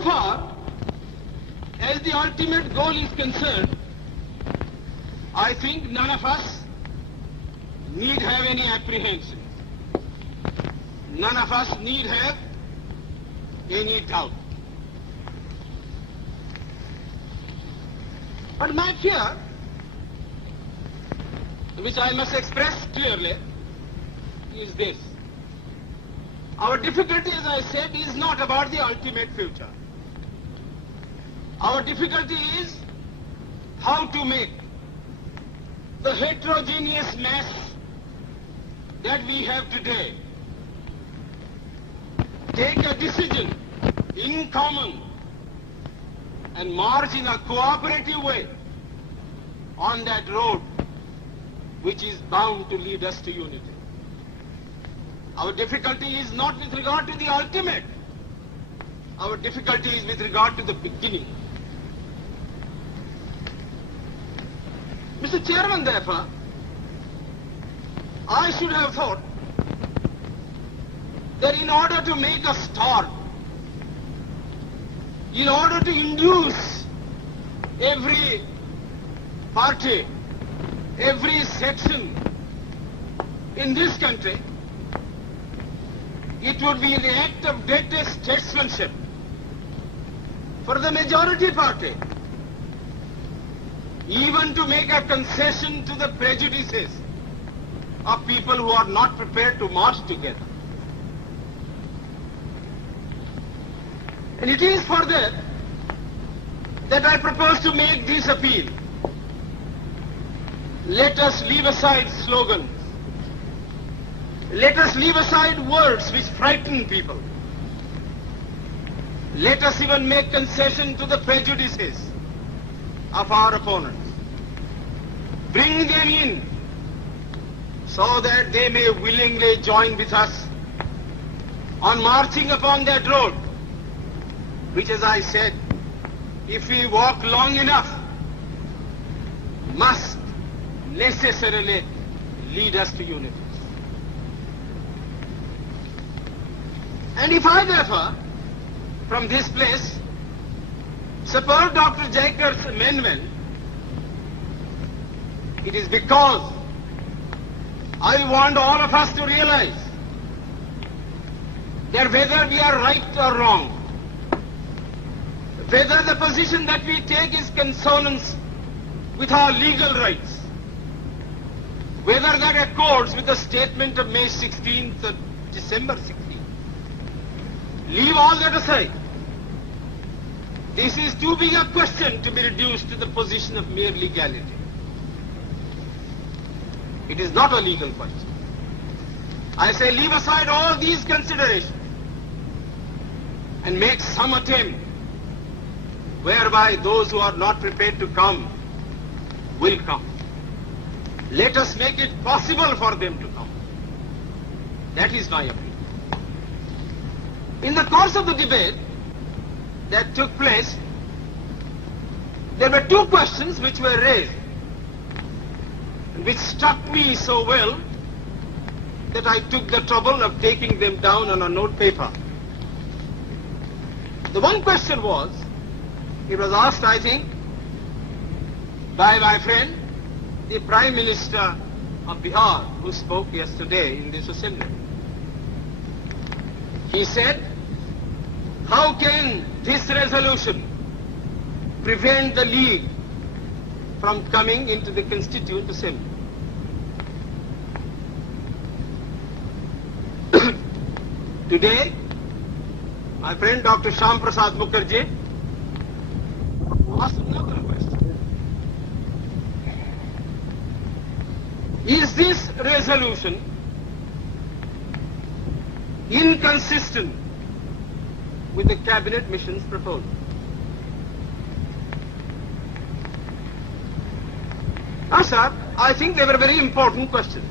So far as the ultimate goal is concerned, I think none of us need have any apprehensions. None of us need have any doubt. But my fear, which I must express clearly, is this. Our difficulty, as I said, is not about the ultimate future. Our difficulty is how to make the heterogeneous mass that we have today take a decision in common and march in a cooperative way on that road which is bound to lead us to unity. Our difficulty is not with regard to the ultimate. Our difficulty is with regard to the beginning. Mr. Chairman, therefore, I should have thought that in order to make a start, in order to induce every party, every section in this country, it would be the act of greatest statesmanship for the majority party even to make a concession to the prejudices of people who are not prepared to march together. And it is for that I propose to make this appeal. Let us leave aside slogans. Let us leave aside words which frighten people. Let us even make concession to the prejudices of our opponents. Bring them in so that they may willingly join with us on marching upon that road, which, as I said, if we walk long enough, must necessarily lead us to unity. And if I, therefore, from this place, support Dr. Jayakar's amendment, it is because I want all of us to realize that whether we are right or wrong, whether the position that we take is consonance with our legal rights, whether that accords with the statement of May 16th and December 16th, leave all that aside. This is too big a question to be reduced to the position of mere legality. It is not a legal question. I say leave aside all these considerations and make some attempt whereby those who are not prepared to come will come. Let us make it possible for them to come. That is my appeal. In the course of the debate that took place, there were two questions which were raised, which struck me so well that I took the trouble of taking them down on a note paper. The one question was, it was asked, I think, by my friend, the Prime Minister of Bihar, who spoke yesterday in this assembly. He said, how can this resolution prevent the League from coming into the Constituent Assembly? Today, my friend Dr. Shyam Prasad Mukherjee asked another question. Is this resolution inconsistent with the Cabinet Mission's proposal? Now, sir, I think they were very important questions.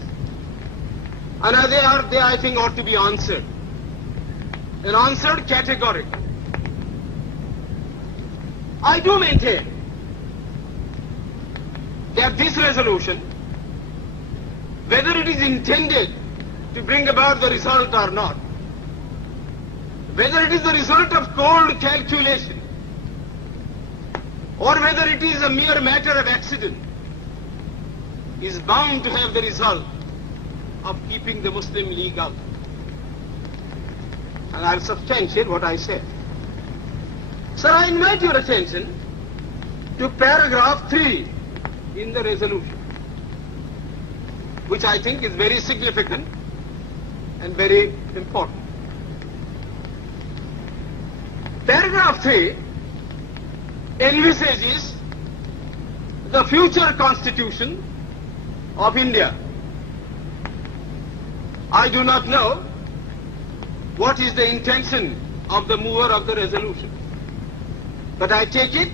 And they I think, ought to be answered. And answered categorically. I do maintain that this resolution, whether it is intended to bring about the result or not, whether it is the result of cold calculation or whether it is a mere matter of accident, is bound to have the result of keeping the Muslim League out. And I'll substantiate what I said. Sir, I invite your attention to paragraph 3 in the resolution, which I think is very significant and very important. Paragraph 3 envisages the future constitution of India. I do not know what is the intention of the mover of the resolution, but I take it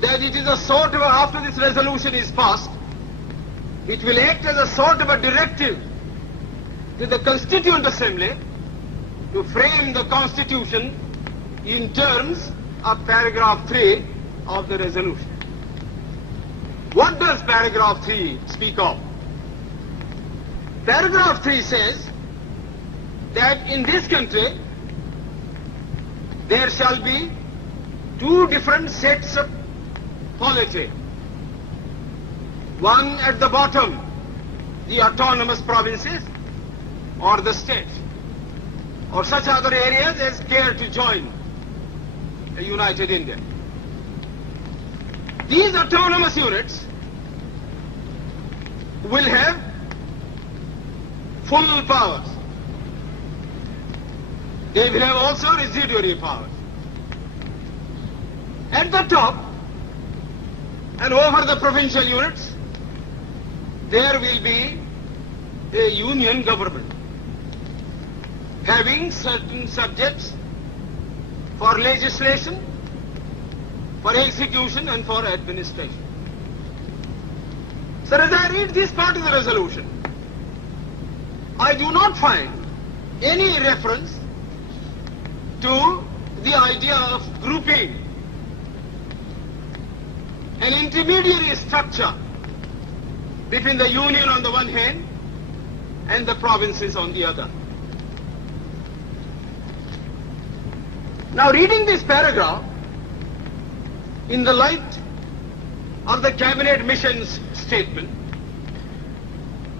that it is a sort of, after this resolution is passed, it will act as a sort of a directive to the Constituent Assembly to frame the Constitution in terms of paragraph 3 of the resolution. What does paragraph 3 speak of? Paragraph 3 says that in this country there shall be two different sets of polity. One at the bottom, the autonomous provinces or the state, or such other areas as care to join a united India. These autonomous units will have full powers. They will have also residuary powers. At the top and over the provincial units, there will be a union government having certain subjects for legislation, for execution and for administration. Sir, as I read this part of the resolution, I do not find any reference to the idea of grouping, an intermediary structure between the union on the one hand and the provinces on the other. Now, reading this paragraph in the light of the cabinet mission's statement,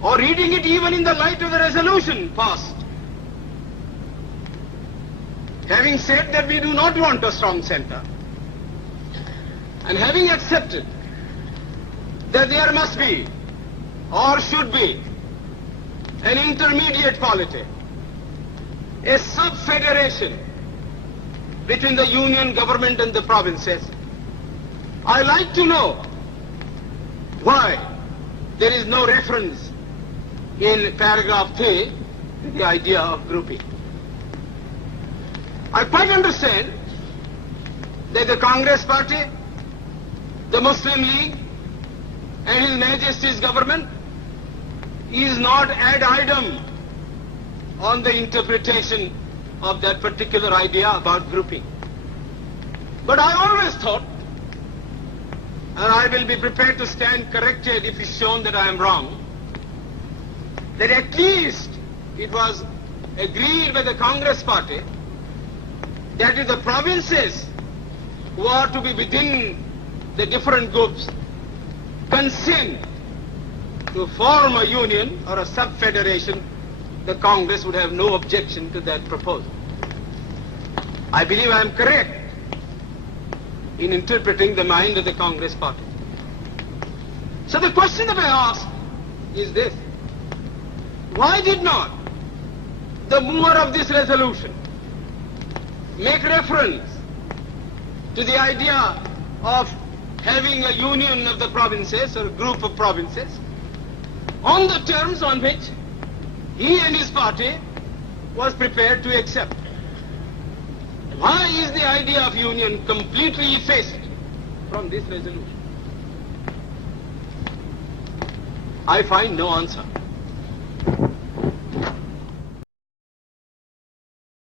or reading it even in the light of the resolution passed, having said that we do not want a strong center, and having accepted that there must be or should be an intermediate polity, a sub-federation between the union government and the provinces, I like to know why there is no reference in paragraph 3 to the idea of grouping. I quite understand that the Congress party, the Muslim League and His Majesty's government is not ad idem on the interpretation of that particular idea about grouping. But I always thought, and I will be prepared to stand corrected if it's shown that I am wrong, that at least it was agreed by the Congress party that if the provinces who are to be within the different groups consent to form a union or a sub-federation, the Congress would have no objection to that proposal. I believe I am correct in interpreting the mind of the Congress party. So the question that I ask is this: why did not the mover of this resolution make reference to the idea of having a union of the provinces or a group of provinces on the terms on which he and his party was prepared to accept? Why is the idea of union completely effaced from this resolution? I find no answer.